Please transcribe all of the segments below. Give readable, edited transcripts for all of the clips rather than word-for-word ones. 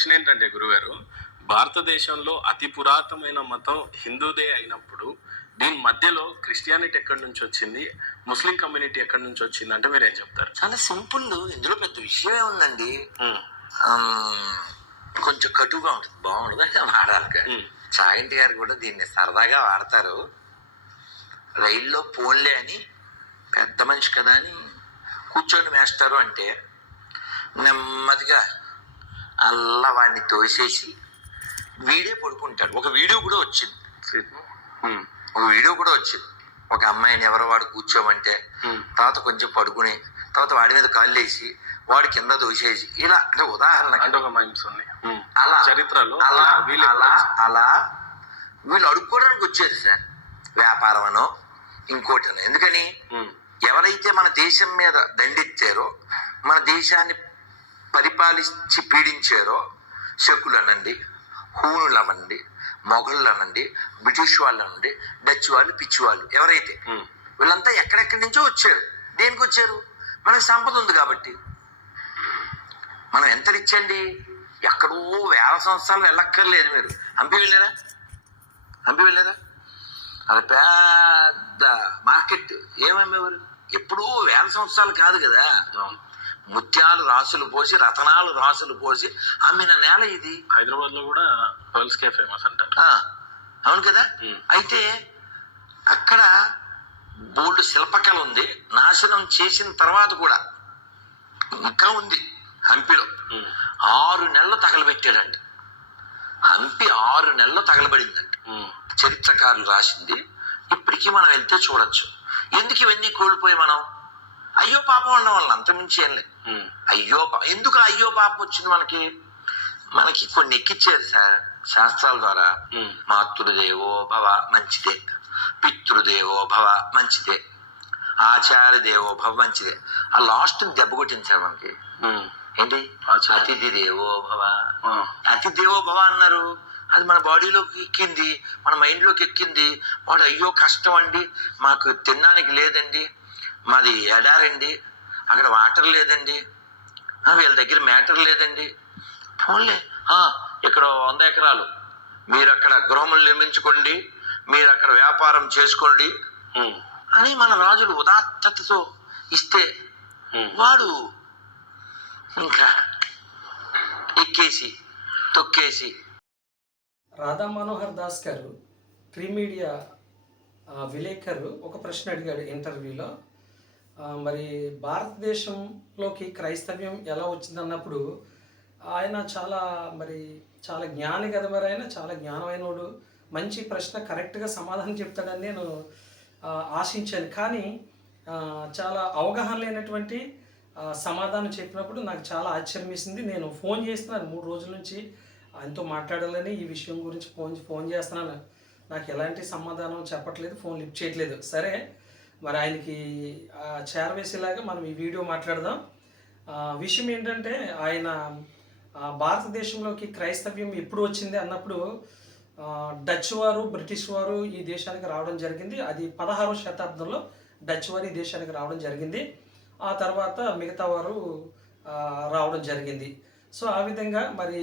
Question ఏంటంటే గురుగారు, భారతదేశంలో అతి పురాతనమైన మతం హిందూదే అయినప్పుడు దీని మధ్యలో క్రిస్టియానిటీ ఎక్కడి నుంచి వచ్చింది, ముస్లిం కమ్యూనిటీ ఎక్కడి నుంచి వచ్చింది అంటే మీరేం చెప్తారు? చాలా సింపుల్. ఇందులో పెద్ద విషయమే ఉందండి. కొంచెం కటుగా ఉంటుంది, బాగుండదు అంటే వాడాలి. చాగంటి గారు కూడా దీన్ని సరదాగా వాడతారు. రైల్లో పోన్లే అని పెద్ద మనిషి కదా అని కూర్చొని వేస్తారు అంటే నెమ్మదిగా అల్లా వాడిని తోసేసి వీడే పడుకుంటాడు. ఒక వీడియో కూడా వచ్చింది. ఒక అమ్మాయిని ఎవరో వాడు కూర్చోమంటే తర్వాత కొంచెం పడుకుని తర్వాత వాడి మీద కాళ్ళు వేసి వాడు కింద దోసేసి ఇలా అంటే ఉదాహరణ అలా చరిత్రలో అలా వీళ్ళు అడుక్కోవడానికి వచ్చారు సార్. వ్యాపారం అనో ఇంకోటనో. ఎందుకని ఎవరైతే మన దేశం మీద దండెత్తారో, మన దేశాన్ని పరిపాలించి పీడించారో, శకులు అనండి, హూనులు అనండి, మొఘళ్ళు అనండి, బ్రిటిష్ వాళ్ళు అనండి, డచ్ వాళ్ళు, పిచ్చి వాళ్ళు, ఎవరైతే వీళ్ళంతా ఎక్కడెక్కడి నుంచో వచ్చారు. దేనికి వచ్చారు? మనకి సంపద ఉంది కాబట్టి. మనం ఎంత రిచ్ అండి, ఎక్కడో వేల సంవత్సరాలు వెళ్ళక్కర్లేదు. మీరు హంపి వెళ్ళారా? అది పెద్ద మార్కెట్. ఏమమ్మేవారు? ఎప్పుడూ వేల సంవత్సరాలు కాదు కదా. ముత్యాలు రాసులు పోసి, రతనాలు రాసులు పోసి అమ్మిన నేల ఇది. హైదరాబాద్ లో కూడా ఫేమస్ అంటారు. అవును కదా. అయితే అక్కడ బోల్డ్ శిల్పకళ ఉంది. నాశనం చేసిన తర్వాత కూడా ఇంకా ఉంది. హంపిలో 6 నెలలు తగలబెట్టాడంట. హంపి 6 నెలలు తగలబడిందంట. చరిత్రకారులు రాసింది. ఇప్పటికీ మనం వెళ్తే చూడొచ్చు. ఎందుకు ఇవన్నీ కోల్పోయి మనం అయ్యో పాపం ఉండడం వల్ల, అంతమించి ఏం లేదు. ఎందుకు అయ్యో పాపం వచ్చింది మనకి కొన్ని ఎక్కిచ్చారు సార్ శాస్త్రాల ద్వారా. మాతృదేవో భవ మంచిదే, పితృదేవో భవ మంచిదే, ఆచార్య దేవో భవ మంచిదే. ఆ లాస్ట్ దెబ్బ కొట్టింది సార్ మనకి. ఏంటి? అతిథి దేవో భవ. అతిథి దేవో భవ అన్నారు. అది మన బాడీలోకి ఎక్కింది, మన మైండ్లోకి ఎక్కింది. వాడు అయ్యో కష్టం అండి, మాకు తినడానికి లేదండి, మాది ఎడారండి, అక్కడ వాటర్ లేదండి, వీళ్ళ దగ్గర మ్యాటర్ లేదండి, పోన్లే ఇక్కడ 100 ఎకరాలు మీరు అక్కడ గృహములు నిర్మించుకోండి, మీరు అక్కడ వ్యాపారం చేసుకోండి అని మన రాజులు ఉదాత్తతతో ఇస్తే వాడు ఇంకా ఎక్కేసి తొక్కేసి. రాధా మనోహర్ దాస్ గారు ప్రీ మీడియా విలేకరు ఒక ప్రశ్న అడిగాడు ఇంటర్వ్యూలో. మరి భారతదేశంలోకి క్రైస్తవ్యం ఎలా వచ్చిందన్నప్పుడు ఆయన చాలా జ్ఞాని కదా. మరి ఆయన చాలా జ్ఞానమైనోడు, మంచి ప్రశ్న, కరెక్ట్గా సమాధానం చెప్తాడని నేను ఆశించాను. కానీ చాలా అవగాహన లేనటువంటి సమాధానం చెప్పినప్పుడు నాకు చాలా ఆశ్చర్యం వేసింది. నేను ఫోన్ చేస్తున్నాను 3 రోజుల నుంచి ఆయనతో మాట్లాడాలని, ఈ విషయం గురించి ఫోన్ చేస్తున్నాను. నాకు ఎలాంటి సమాధానం చెప్పట్లేదు, ఫోన్ లిఫ్ట్ చేయట్లేదు. సరే, మరి ఆయనకి చేరవేసేలాగా మనం ఈ వీడియో మాట్లాడదాం. విషయం ఏంటంటే, ఆయన భారతదేశంలోకి క్రైస్తవ్యం ఎప్పుడు వచ్చింది అన్నప్పుడు డచ్ వారు, బ్రిటిష్ వారు ఈ దేశానికి రావడం జరిగింది. అది 16వ శతాబ్దంలో డచ్ వారు ఈ దేశానికి రావడం జరిగింది. ఆ తర్వాత మిగతా వారు రావడం జరిగింది. సో ఆ విధంగా మరి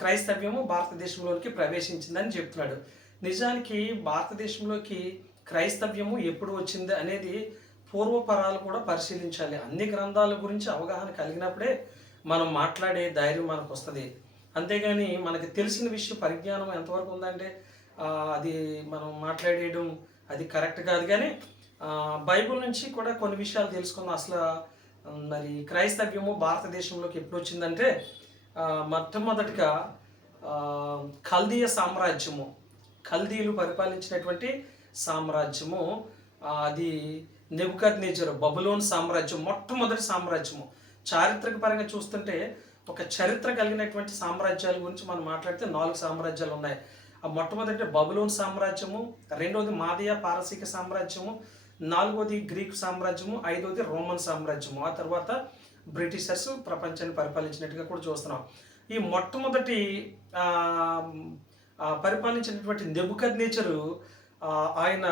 క్రైస్తవ్యము భారతదేశంలోకి ప్రవేశించిందని చెప్తున్నాడు. నిజానికి భారతదేశంలోకి క్రైస్తవ్యము ఎప్పుడు వచ్చింది అనేది పూర్వపరాలు కూడా పరిశీలించాలి. అన్ని గ్రంథాల గురించి అవగాహన కలిగినప్పుడే మనం మాట్లాడే ధైర్యం మనకు వస్తుంది. అంతేగాని మనకి తెలిసిన విషయం పరిజ్ఞానం ఎంతవరకు ఉందంటే అది మనం మాట్లాడేయడం అది కరెక్ట్ కాదు. కానీ బైబిల్ నుంచి కూడా కొన్ని విషయాలు తెలుసుకుందాం. అసలు మరి క్రైస్తవ్యము భారతదేశంలోకి ఎప్పుడు వచ్చిందంటే, మొట్టమొదటిగా ఖల్దీయ సామ్రాజ్యము, ఖల్దీయులు పరిపాలించినటువంటి సామ్రాజ్యము, అది నెబుకద్నెజరు, బబులోన్ సామ్రాజ్యం మొట్టమొదటి సామ్రాజ్యము. చారిత్రక పరంగా చూస్తుంటే ఒక చరిత్ర కలిగినటువంటి సామ్రాజ్యాల గురించి మనం మాట్లాడితే 4 సామ్రాజ్యాలు ఉన్నాయి. ఆ మొట్టమొదటి బబులోన్ సామ్రాజ్యము, రెండవది మాదియా పారసీక సామ్రాజ్యము, 4వది గ్రీక్ సామ్రాజ్యము, 5వది రోమన్ సామ్రాజ్యము. ఆ తర్వాత బ్రిటిషర్స్ ప్రపంచాన్ని పరిపాలించినట్టుగా కూడా చూస్తున్నాం. ఈ మొట్టమొదటి పరిపాలించినటువంటి నెబుకద్నెజరు, ఆయన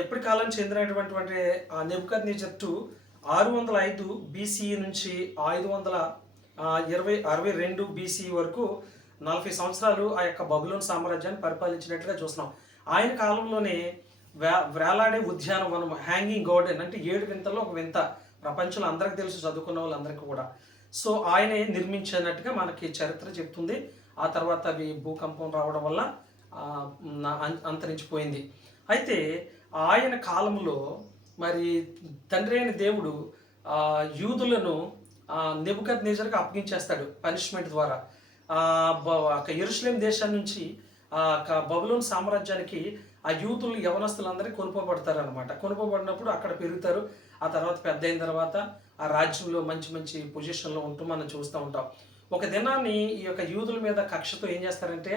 ఎప్పటి కాలం చెందినటువంటి నెబుకద్నెజర్ 605 BCE నుంచి 62 BC వరకు 40 సంవత్సరాలు ఆ యొక్క బబులోన్ సామ్రాజ్యాన్ని పరిపాలించినట్లుగా చూస్తున్నాం. ఆయన కాలంలోనే వేలాడే ఉద్యానవనం, హ్యాంగింగ్ గార్డెన్ అంటే 7 వింతల్లో ఒక వింత, ప్రపంచంలో అందరికీ తెలుసు, చదువుకున్న వాళ్ళందరికీ కూడా. సో ఆయనే నిర్మించినట్టుగా మనకి చరిత్ర చెప్తుంది. ఆ తర్వాత అవి భూకంపం రావడం వల్ల అంతరించిపోయింది. అయితే ఆయన కాలంలో మరి తండ్రి అయిన దేవుడు యూదులను నెబుకద్నెజర్కి అప్పగించేస్తాడు పనిష్మెంట్ ద్వారా. యెరూషలేం దేశం నుంచి బబులోన్ సామ్రాజ్యానికి ఆ యూతులు యవనస్తులందరికీ కొనుక్కోబడతారనమాట. కొనుక్కోబడినప్పుడు అక్కడ పెరుగుతారు. ఆ తర్వాత పెద్ద అయిన తర్వాత ఆ రాజ్యంలో మంచి మంచి పొజిషన్లో ఉంటూ మనం చూస్తూ ఉంటాం. ఒక దినాన్ని ఈ యొక్క యూదుల మీద కక్షతో ఏం చేస్తారంటే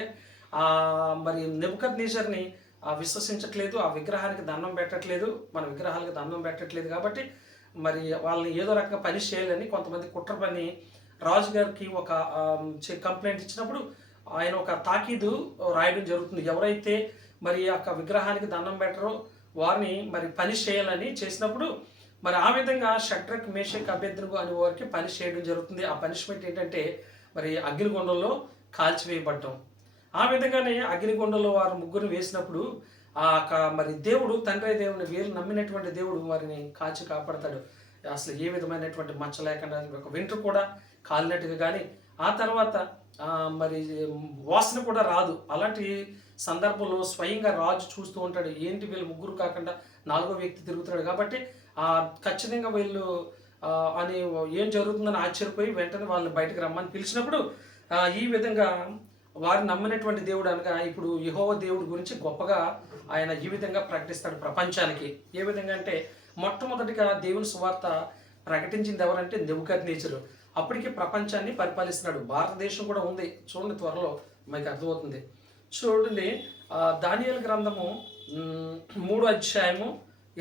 మరి నెబుకద్నెజర్ని విశ్వసించట్లేదు, ఆ విగ్రహానికి దండం పెట్టట్లేదు, మన విగ్రహాలకు దండం పెట్టట్లేదు కాబట్టి మరి వాళ్ళని ఏదో రకంగా పని చేయాలని కొంతమంది కుట్ర పని రాజుగారికి ఒక కంప్లైంట్ ఇచ్చినప్పుడు ఆయన ఒక తాకీదు రాయడం జరుగుతుంది. ఎవరైతే మరి ఆ విగ్రహానికి దండం పెట్టరో వారిని మరి పని చేయాలని చేసినప్పుడు మరి ఆ విధంగా షడ్రక్, మేషక్, అబేద్నెగో అనే వారికి పని చేయడం జరుగుతుంది. ఆ పనిష్మెంట్ ఏంటంటే మరి అగ్నిగుండంలో కాల్చివేయబడ్డం. ఆ విధంగానే అగ్నిగుండంలో వారు ముగ్గురు వేసినప్పుడు మరి దేవుడు, తండ్రి దేవుని, వీరు నమ్మినటువంటి దేవుడు వారిని కాల్చి కాపాడతాడు. అసలు ఏ విధమైనటువంటి మచ్చ లేకుండా ఒక వెంట్రు కూడా కాలినట్టుగా, కానీ ఆ తర్వాత మరి వాసన కూడా రాదు. అలాంటి సందర్భంలో స్వయంగా రాజు చూస్తూ ఉంటాడు, ఏంటి వీళ్ళు ముగ్గురు కాకుండా 4వ వ్యక్తి తిరుగుతున్నాడు కాబట్టి ఖచ్చితంగా వీళ్ళు అని ఏం జరుగుతుందని ఆశ్చర్యపోయి వెంటనే వాళ్ళని బయటకు రమ్మని పిలిచినప్పుడు ఈ విధంగా వారు నమ్మినటువంటి దేవుడు అనగా ఇప్పుడు యెహోవా దేవుడి గురించి గొప్పగా ఆయన ఈ విధంగా ప్రకటిస్తాడు ప్రపంచానికి. ఏ విధంగా అంటే మొట్టమొదటిగా దేవుని సువార్త ప్రకటించింది ఎవరంటే నెబుకద్నెజరు. అప్పటికి ప్రపంచాన్ని పరిపాలిస్తున్నాడు. భారతదేశం కూడా ఉంది, చూడండి త్వరలో మీకు అర్థమవుతుంది. చూడండి దానియేలు గ్రంథము 3వ అధ్యాయము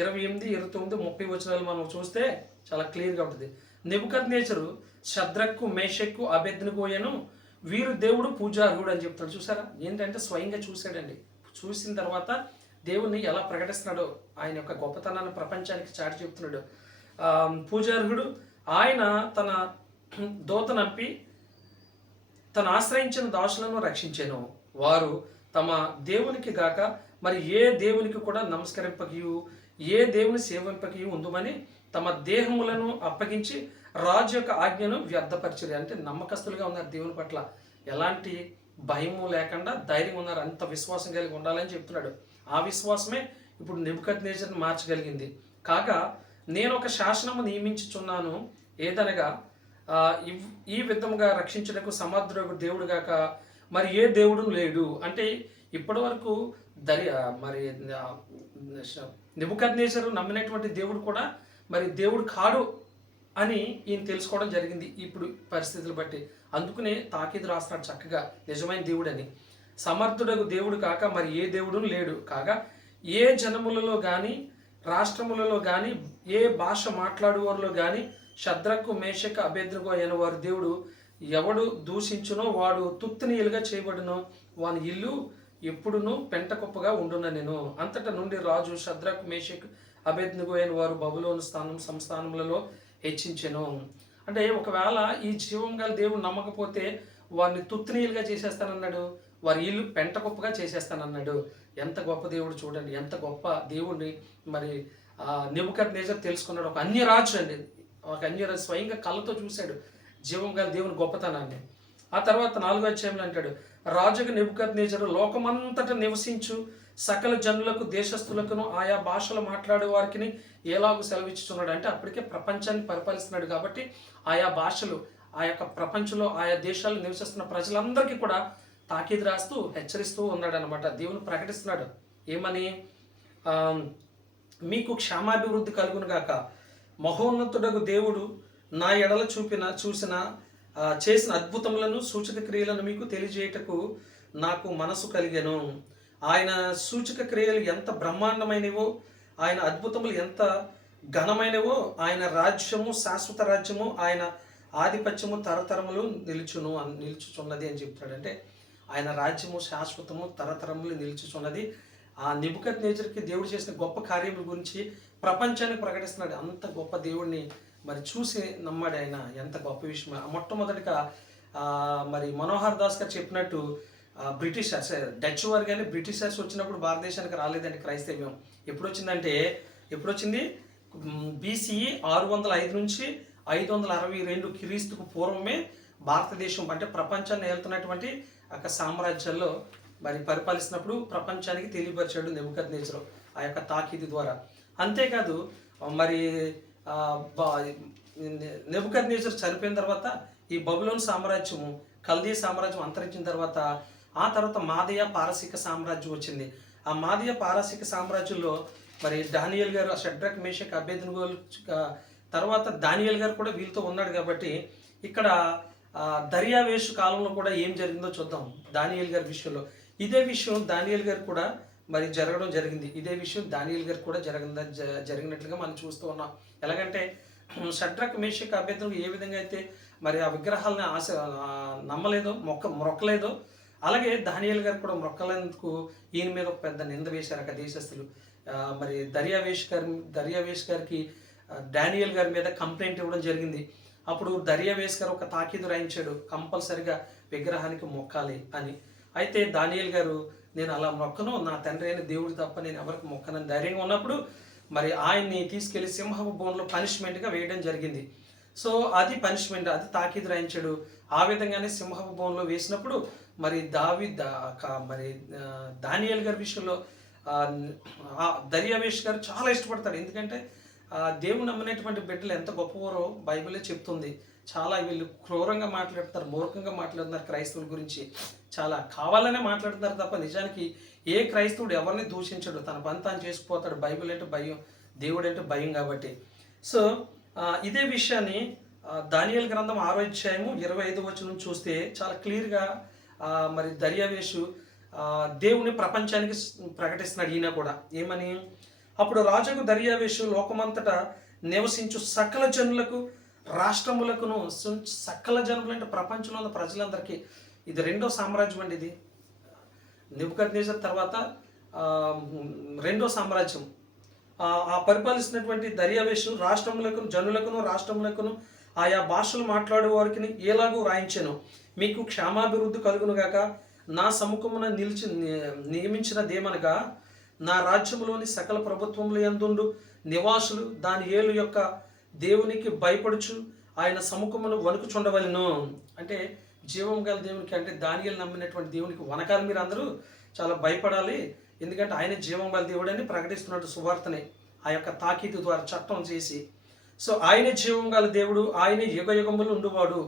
28, 29, 30 వచనాలు మనం చూస్తే చాలా క్లియర్గా ఉంటుంది. నెబుకద్నెజరు షద్రకు, మేషక్కు, అబేద్నెగోయను వీరు దేవుడు పూజార్హుడు అని చెప్తాడు. చూసారా, ఏంటంటే స్వయంగా చూశాడండి. చూసిన తర్వాత దేవుణ్ణి ఎలా ప్రకటిస్తున్నాడో, ఆయన యొక్క గొప్పతనాన్ని ప్రపంచానికి చాటి చెప్తున్నాడు. పూజార్హుడు, ఆయన తన దూతనంపి తను ఆశ్రయించిన దాసులను రక్షించెను. వారు తమ దేవునికి గాక మరి ఏ దేవునికి కూడా నమస్కరింపకయు, ఏ దేవుని సేవింపకయు ఉందుమని తమ దేహములను అప్పగించి రాజు యొక్క ఆజ్ఞను వ్యర్థపరిచారు. అంటే నమ్మకస్తులుగా ఉన్నారు దేవుని పట్ల, ఎలాంటి భయము లేకుండా ధైర్యం ఉన్నారు, అంత విశ్వాసం కలిగి ఉండాలని చెప్తున్నాడు. ఆ విశ్వాసమే ఇప్పుడు నెబుకద్నెజర్ని మార్చగలిగింది. కాగా నేను ఒక శాసనము నియమించుచున్నాను, ఏదనగా ఈ విధముగా రక్షించుటకు సమర్థుడు దేవుడు గాక మరి ఏ దేవుడు లేడు. అంటే ఇప్పటి వరకు మరి నెబుకద్నెజరు నమ్మినటువంటి దేవుడు కూడా మరి దేవుడు కాడు అని ఈయన తెలుసుకోవడం జరిగింది ఇప్పుడు పరిస్థితులు బట్టి. అందుకనే తాకీదు రాస్తాడు చక్కగా, నిజమైన దేవుడని. సమర్థుడకు దేవుడు కాక మరి ఏ దేవుడు లేడు. కాగా ఏ జనములలో కానీ రాష్ట్రములలో కానీ ఏ భాష మాట్లాడువారిలో కానీ షద్రకు, మేషక్, అబేద్నెగో అయిన వారి దేవుడు ఎవడు దూషించునో వాడు తుత్తునీయులుగా చేయబడునో వాని ఇల్లు ఎప్పుడునూ పెంట కుప్పగా ఉండున నేను. అంతటా నుండి రాజు షద్రకు, మేషక్, అబేద్నెగో అయిన వారు బబులోను సంస్థానములలో హెచ్చించెను. అంటే ఒకవేళ ఈ జీవం గల దేవుడు నమ్మకపోతే వారిని తుత్తునీయులుగా చేసేస్తానన్నాడు, వారి ఇల్లు పెంట కుప్పగా చేసేస్తానన్నాడు. ఎంత గొప్ప దేవుడు చూడండి, ఎంత గొప్ప దేవుడిని మరి నెబుకద్నెజర్ తెలుసుకున్నాడు. ఒక అన్యరాజు అండి, ఒక అన్యరాజు స్వయంగా కళ్ళతో చూశాడు జీవం గల దేవుని గొప్పతనాన్ని. ఆ తర్వాత 4వ అధ్యాయంలో అంటాడు, రాజుకు నెబుకద్నెజరు లోకమంతటా నివసించు సకల జనులకు, దేశస్థులకును, ఆయా భాషలు మాట్లాడే వారికి ఎలాగూ సెలవిచ్చుచున్నాడు. అంటే అప్పటికే ప్రపంచాన్ని పరిపాలిస్తున్నాడు కాబట్టి ఆయా భాషలు, ఆ యొక్క ప్రపంచంలో ఆయా దేశాల్లో నివసిస్తున్న ప్రజలందరికీ కూడా తాకీదు రాస్తూ హెచ్చరిస్తూ ఉన్నాడు అనమాట. దేవుని ప్రకటిస్తున్నాడు ఏమని, మీకు క్షేమాభివృద్ధి కలుగును గాక, మహోన్నతుడగు దేవుడు నా ఎడల చేసిన అద్భుతములను, సూచక క్రియలను మీకు తెలియజేయటకు నాకు మనసు కలిగెను. ఆయన సూచక క్రియలు ఎంత బ్రహ్మాండమైనవో, ఆయన అద్భుతములు ఎంత ఘనమైనవో, ఆయన రాజ్యము శాశ్వత రాజ్యము, ఆయన ఆధిపత్యము తరతరములు నిలుచుచున్నది అని చెప్తాడు. అంటే ఆయన రాజ్యము శాశ్వతము తరతరములు నిలుచుచున్నది. ఆ నెబుకద్నెజర్కి దేవుడు చేసిన గొప్ప కార్యముల గురించి ప్రపంచానికి ప్రకటిస్తున్నాడు. అంత గొప్ప దేవుడిని మరి చూసి నమ్మాడు ఆయన. ఎంత గొప్ప విషయం. మొట్టమొదటిగా మరి మనోహర్ దాస్ గారు చెప్పినట్టు బ్రిటిషర్స్, డచ్ వారు కానీ బ్రిటిషర్స్ వచ్చినప్పుడు భారతదేశానికి రాలేదండి క్రైస్తవ్యం. ఎప్పుడు వచ్చింది BCE 605 నుంచి 562 క్రీస్తుకు పూర్వమే భారతదేశం అంటే ప్రపంచాన్ని ఏలుతున్నటువంటి ఒక సామ్రాజ్యాల్లో మరి పరిపాలిస్తున్నప్పుడు ప్రపంచానికి తెలియపరిచాడు నెబుకద్నెజరు ఆ యొక్క తాకీదు ద్వారా. అంతేకాదు మరి నెబుకద్నెజరు చనిపోయిన తర్వాత ఈ బబులోన్ సామ్రాజ్యము, కల్దీ సామ్రాజ్యం అంతరించిన తర్వాత ఆ తర్వాత మాదయ పారసీక సామ్రాజ్యం వచ్చింది. ఆ మాదయ పారసీక సామ్రాజ్యంలో మరి దానియేల్ గారు, షడ్రక్ మేషక్ అబేద్నెగో తర్వాత దానియేల్ గారు కూడా వీళ్ళతో ఉన్నాడు. కాబట్టి ఇక్కడ దర్యావేషు కాలంలో కూడా ఏం జరిగిందో చూద్దాం. దానియేల్ గారి విషయంలో ఇదే విషయం దానియేల్ గారు కూడా మరి జరగడం జరిగింది. ఇదే విషయం దానియేల్ గారు కూడా జరిగినట్లుగా మనం చూస్తూ ఉన్నాం. ఎలాగంటే షడ్రక్ మేషక్ అబేద్నెగో ఏ విధంగా అయితే మరి ఆ విగ్రహాలని నమ్మలేదో, మొక్కలేదో, అలాగే దానియేల్ గారు కూడా మొక్కలేందుకు ఈయన మీద ఒక పెద్ద నింద వేశారు అక్కడ దేశస్తులు. మరి దర్యావేష్ గారికి డానియేల్ గారి మీద కంప్లైంట్ ఇవ్వడం జరిగింది. అప్పుడు దర్యావేష్ గారు ఒక తాకీదు రాయించాడు, కంపల్సరిగా విగ్రహానికి మొక్కాలి అని. అయితే దానియేల్ గారు నేను అలా మొక్కను, నా తండ్రి అయిన దేవుడు తప్ప నేను ఎవరికి మొక్కనని ధైర్యంగా ఉన్నప్పుడు మరి ఆయన్ని తీసుకెళ్లి సింహపు బోన్లో పనిష్మెంట్గా వేయడం జరిగింది. సో అది పనిష్మెంట్, అది తాకీదు రాయించాడు. ఆ విధంగానే సింహపు బోన్లో వేసినప్పుడు మరి దానియేల్ గారి విషయంలో దర్యావేష్ గారు చాలా ఇష్టపడతాడు. ఎందుకంటే దేవుని నమ్మినటువంటి బిడ్డలు ఎంత గొప్పవారో బైబిలే చెప్తుంది. చాలా వీళ్ళు క్రూరంగా మాట్లాడుతున్నారు, మూర్ఖంగా మాట్లాడుతున్నారు క్రైస్తవుల గురించి. చాలా కావాలనే మాట్లాడుతున్నారు తప్ప నిజానికి ఏ క్రైస్తవుడు ఎవరిని దూషించడు, తన పని తాను చేసుకుపోతాడు. బైబిల్ అంటే భయం, దేవుడు అంటే భయం కాబట్టి. సో ఇదే విషయాన్ని దానియేలు గ్రంథం 6వ అధ్యాయము 25వ వచనం చూస్తే చాలా క్లియర్గా మరి దర్యావేషు దేవుని ప్రపంచానికి ప్రకటిస్తున్నాడు. ఈయన కూడా ఏమని, అప్పుడు రాజుకు దర్యావేషు లోకమంతటా నివసించు సకల జనులకు, రాష్ట్రములకును, సకల జనులు అంటే ప్రపంచంలో ఉన్న ప్రజలందరికీ, ఇది రెండో సామ్రాజ్యం అండి. ఇది నెబుకద్నెజర్ తర్వాత రెండో సామ్రాజ్యం. ఆ పరిపాలిస్తున్నటువంటి దర్యావేషు రాష్ట్రములకును, జనులకును, రాష్ట్రములకును, ఆయా భాషలు మాట్లాడే వారికి ఎలాగూ రాయించాను, మీకు క్షేమాభివృద్ధి కలుగునుగాక. నా సముఖమున నియమించినదేమనగా, నా రాజ్యములోని సకల ప్రభుత్వములు యందుండు నివాసులు దాని ఏలు యొక్క దేవునికి భయపడుచు ఆయన సముఖమును వణుకుచుండవలెను. అంటే జీవం గల దేవునికి, అంటే దానియేలు నమ్మినటువంటి దేవునికి వనకాలి. మీరు అందరూ చాలా భయపడాలి, ఎందుకంటే ఆయన జీవం గల దేవుడు అని ప్రకటిస్తున్నట్టు సువార్తని ఆ యొక్క తాకీదు ద్వారా చట్టం చేసి. సో ఆయన జీవం గల దేవుడు, ఆయన యుగ యుగములు ఉండువాడు.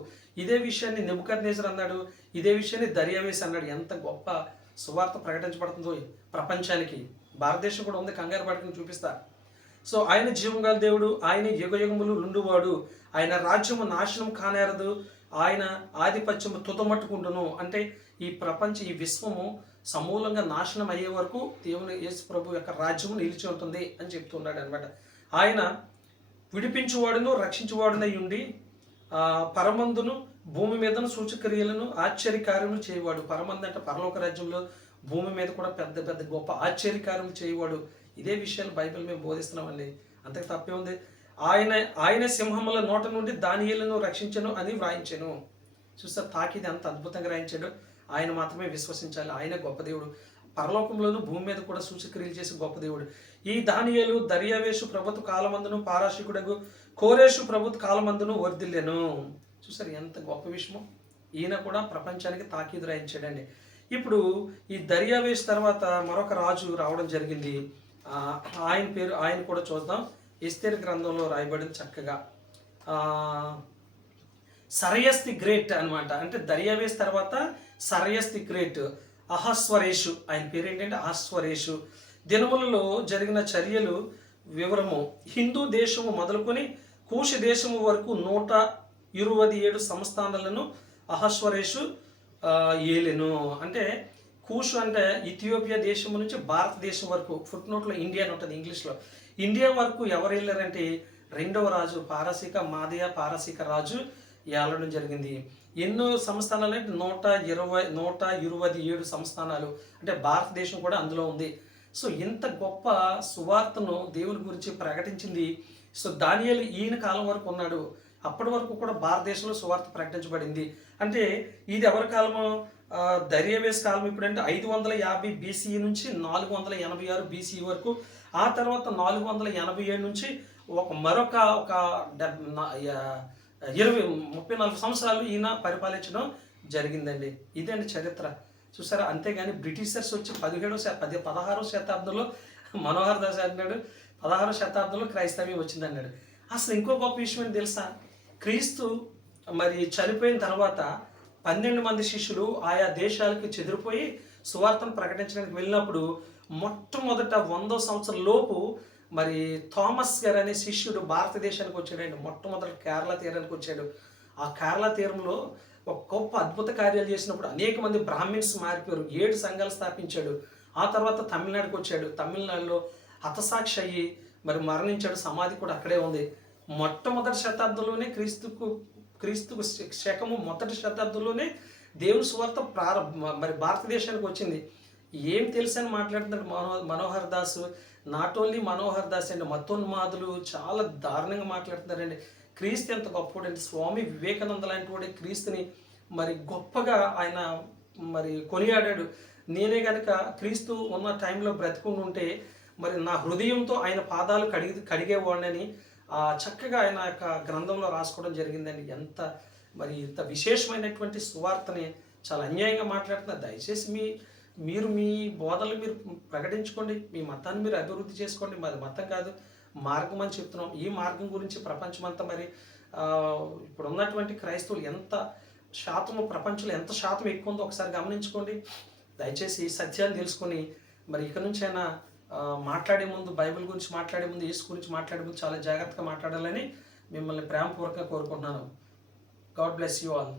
ఇదే విషయాన్ని నెబుకద్నెజర్ అన్నాడు, ఇదే విషయాన్ని దర్యావేషు అన్నాడు. ఎంత గొప్ప సువార్త ప్రకటించబడుతుందో ప్రపంచానికి. భారతదేశం కూడా ఉంది, కంగారు పట్టుకుని చూపిస్తా. సో ఆయన జీవం గల దేవుడు, ఆయన యుగ యుగములు ఉండువాడు, ఆయన రాజ్యము నాశనం కానేరదు, ఆయన ఆధిపత్యము తుదమట్టుకుంటును. అంటే ఈ ప్రపంచం, ఈ విశ్వము సమూలంగా నాశనం అయ్యే వరకు దేవుని యేసు ప్రభు యొక్క రాజ్యము నిలిచి ఉంటుంది అని చెప్తున్నాడు అనమాట. ఆయన విడిపించువాడును రక్షించువాడునై ఉండి పరమందును భూమి మీదను సూచక్రియలను ఆశ్చర్యకార్యములు చేయవాడు. పరమందు అంటే పరలోక రాజ్యంలో, భూమి మీద కూడా పెద్ద పెద్ద గొప్ప ఆశ్చర్యకార్యములు చేయవాడు. ఇదే విషయాలు బైబిల్ మేము బోధిస్తున్నామండి, అంతకు తప్పే ఉంది. ఆయన సింహముల నోట నుండి దానియేలును రక్షించను అని వ్రాయించాను. చూస్తారు తాకిది అంత అద్భుతంగా రాయించాడు. ఆయన మాత్రమే విశ్వసించాలి, ఆయన గొప్ప దేవుడు. పరలోకంలోను భూమి మీద కూడా సూచక్రియలు చేసి గొప్ప దేవుడు. ఈ దానియేలు దర్యావేషు ప్రభుత్వ కాలమందును, పారాశికుడగు కోరేషు ప్రభుత్వ కాలమందును వర్ధిల్లెను. చూసారు ఎంత గొప్ప విషయమో. ఈయన కూడా ప్రపంచానికి తాకీదు రాయించాడండి. ఇప్పుడు ఈ దర్యావేషు తర్వాత మరొక రాజు రావడం జరిగింది. ఆయన కూడా చూద్దాం. ఎస్తేరు గ్రంథంలో రాయబడింది చక్కగా. సరయస్ ది గ్రేట్ అనమాట. అంటే దర్యావేషు తర్వాత సరయస్ ది గ్రేట్, అహస్వరేషు. ఆయన పేరు ఏంటంటే అహస్వరేషు. దినములలో జరిగిన చర్యలు వివరము. హిందూ దేశము మొదలుకొని కూష దేశము వరకు 127 సంస్థానాలను అహస్వరేషు ఏలెను. అంటే కూషు అంటే ఇథియోపియా దేశం నుంచి భారతదేశం వరకు, ఫుట్ నోట్లో ఇండియా అని ఉంటుంది ఇంగ్లీష్లో, ఇండియా వరకు ఎవరు వెళ్ళారంటే రెండవ రాజు పారసీక మాదయ పారసీక రాజు ఏలడం జరిగింది. ఎన్నో సంస్థానాలు అంటే 127 సంస్థానాలు, అంటే భారతదేశం కూడా అందులో ఉంది. సో ఇంత గొప్ప సువార్తను దేవుని గురించి ప్రకటించింది సో దానియేలు ఈయన కాలం వరకు ఉన్నాడు. అప్పటి వరకు కూడా భారతదేశంలో సువార్త ప్రకటించబడింది. అంటే ఇది ఎవరి కాలము? దర్యావేష్ కాలం. ఇప్పుడంటే 550 బీసీ నుంచి 486 బీసీ వరకు. ఆ తర్వాత 487 నుంచి మరొక 34 సంవత్సరాలు ఈయన పరిపాలించడం జరిగిందండి. ఇదండి చరిత్ర. చూసారా? అంతేగాని బ్రిటిషర్స్ వచ్చి 16వ శతాబ్దంలో మనోహర్ దాస్ అన్నాడు, 16వ శతాబ్దంలో క్రైస్తవ్యం వచ్చిందన్నాడు. అసలు ఇంకో గొప్ప విషయం ఏంటి తెలుసా? క్రీస్తు మరి చనిపోయిన తర్వాత 12 మంది శిష్యులు ఆయా దేశాలకు చెదిరిపోయి సువార్తను ప్రకటించడానికి వెళ్ళినప్పుడు మొట్టమొదట 100వ సంవత్సరం లోపు మరి థామస్ గారు అనే శిష్యుడు భారతదేశానికి వచ్చాడండి. మొట్టమొదటి కేరళ తీరానికి వచ్చాడు. ఆ కేరళ తీరంలో ఒక గొప్ప అద్భుత కార్యాలు చేసినప్పుడు అనేక మంది బ్రాహ్మిన్స్ మారిపోయారు. 7 సంఘాలు స్థాపించాడు. ఆ తర్వాత తమిళనాడుకి వచ్చాడు. తమిళనాడులో హతసాక్షి అయ్యి మరి మరణించాడు. సమాధి కూడా అక్కడే ఉంది. మొట్టమొదటి శతాబ్దంలోనే క్రీస్తుకు శకము మొదటి శతాబ్దంలోనే దేవుని సువార్త మరి భారతదేశానికి వచ్చింది. ఏం తెలుసని మాట్లాడుతున్నాడు మనోహర్ దాస్. నాట్ ఓన్లీ మనోహర్ దాస్ అండి, మతోన్మాదులు చాలా దారుణంగా మాట్లాడుతున్నారండి. క్రీస్తు ఎంత గొప్పవాడండి. స్వామి వివేకానంద లాంటి వాడే క్రీస్తుని మరి గొప్పగా ఆయన మరి కొనియాడాడు. నేనే కనుక క్రీస్తు ఉన్న టైంలో బ్రతికుండి ఉంటే మరి నా హృదయంతో ఆయన పాదాలు కడిగేవాడినని చక్కగా ఆయన యొక్క గ్రంథంలో రాసుకోవడం జరిగిందండి. ఇంత విశేషమైనటువంటి సువార్తని చాలా అన్యాయంగా మాట్లాడుతున్నారు. దయచేసి మీరు మీ బోధలు మీరు ప్రకటించుకోండి, మీ మతాన్ని మీరు అభివృద్ధి చేసుకోండి. మరి మతం కాదు, మార్గం అని చెప్తున్నాం. ఈ మార్గం గురించి ప్రపంచమంతా మరి ఇప్పుడు ఉన్నటువంటి క్రైస్తవులు ప్రపంచంలో ఎంత శాతం ఎక్కువ ఉందో ఒకసారి గమనించుకోండి. దయచేసి ఈ సత్యాన్ని తెలుసుకొని మరి ఇక నుంచి అయినా మాట్లాడే ముందు, బైబిల్ గురించి మాట్లాడే ముందు, యేసు గురించి మాట్లాడే ముందు చాలా జాగ్రత్తగా మాట్లాడాలని మిమ్మల్ని ప్రేమపూర్వకంగా కోరుకుంటున్నాను. God bless you all.